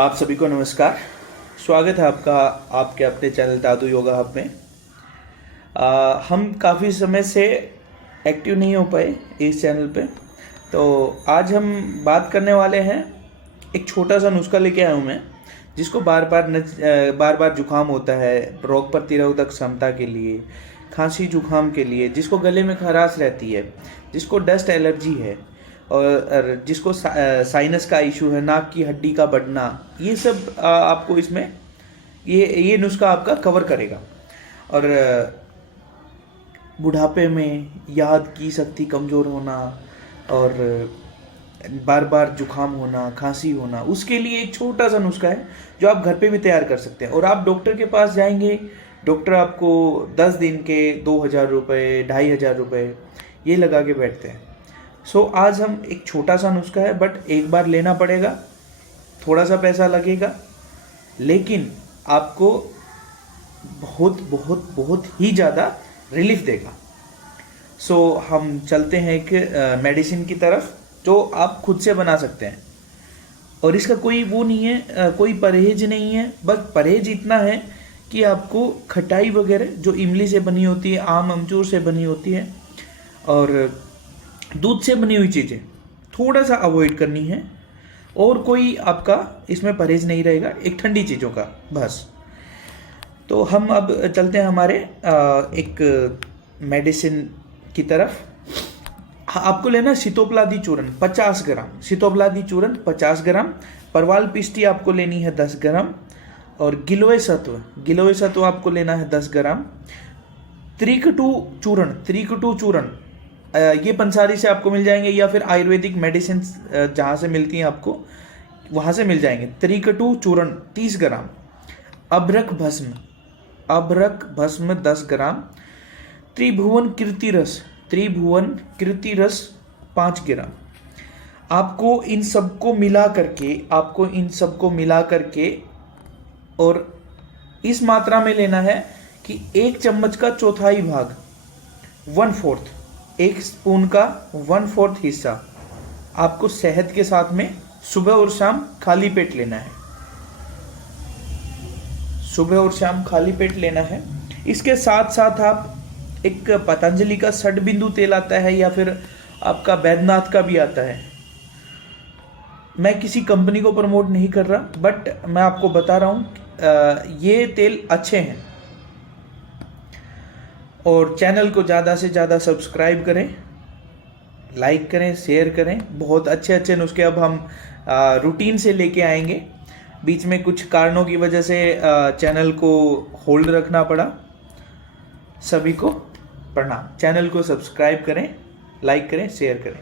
आप सभी को नमस्कार। स्वागत है आपका आपके अपने चैनल दादू योगा हब में। हम काफ़ी समय से एक्टिव नहीं हो पाए इस चैनल पे, तो आज हम बात करने वाले हैं। एक छोटा सा नुस्खा लेके आया हूँ मैं, जिसको बार बार जुकाम होता है, रोग प्रतिरोधक क्षमता के लिए, खांसी जुकाम के लिए, जिसको गले में खराश रहती है, जिसको डस्ट एलर्जी है और जिसको साइनस का इशू है, नाक की हड्डी का बढ़ना, ये सब आपको इसमें ये नुस्खा आपका कवर करेगा। और बुढ़ापे में याद की शक्ति कमज़ोर होना और बार बार जुकाम होना, खांसी होना, उसके लिए एक छोटा सा नुस्खा है जो आप घर पे भी तैयार कर सकते हैं। और आप डॉक्टर के पास जाएंगे, डॉक्टर आपको 10 दिन के 2,000 रुपये, 2,500 रुपये ये लगा के बैठते हैं। आज हम एक छोटा सा नुस्खा है, बट एक बार लेना पड़ेगा, थोड़ा सा पैसा लगेगा, लेकिन आपको बहुत बहुत बहुत ही ज़्यादा रिलीफ देगा। हम चलते हैं एक मेडिसिन की तरफ जो आप खुद से बना सकते हैं। और इसका कोई वो नहीं है, कोई परहेज नहीं है, बस परहेज इतना है कि आपको खटाई वगैरह जो इमली से बनी होती है, आम अमचूर से बनी होती है और दूध से बनी हुई चीज़ें थोड़ा सा अवॉइड करनी है। और कोई आपका इसमें परहेज नहीं रहेगा, एक ठंडी चीज़ों का बस। तो हम अब चलते हैं हमारे एक मेडिसिन की तरफ। आपको लेना सीतोपलादी चूर्ण 50 ग्राम, सीतोपलादी चूर्ण 50 ग्राम, परवाल पिष्टी आपको लेनी है 10 ग्राम, और गिलोय सत्व आपको लेना है 10 ग्राम। त्रिकटु चूर्ण ये पंसारी से आपको मिल जाएंगे, या फिर आयुर्वेदिक मेडिसिन जहाँ से मिलती हैं आपको वहाँ से मिल जाएंगे। त्रिकटु चूर्ण 30 ग्राम, अभ्रक भस्म 10 ग्राम, त्रिभुवन कीर्ति रस 5 ग्राम। आपको इन सबको मिला करके और इस मात्रा में लेना है कि 1 चम्मच का चौथाई भाग, 1/4, 1 स्पून का 1/4 हिस्सा आपको शहद के साथ में सुबह और शाम खाली पेट लेना है। इसके साथ साथ आप एक पतंजलि का 60 बिंदु तेल आता है, या फिर आपका बैद्यनाथ का भी आता है। मैं किसी कंपनी को प्रमोट नहीं कर रहा, बट मैं आपको बता रहा हूँ ये तेल अच्छे हैं। और चैनल को ज़्यादा से ज़्यादा सब्सक्राइब करें, लाइक करें, शेयर करें। बहुत अच्छे नुस्खे अब हम रूटीन से लेके आएंगे। बीच में कुछ कारणों की वजह से चैनल को होल्ड रखना पड़ा। सभी को प्रणाम। चैनल को सब्सक्राइब करें, लाइक करें, शेयर करें।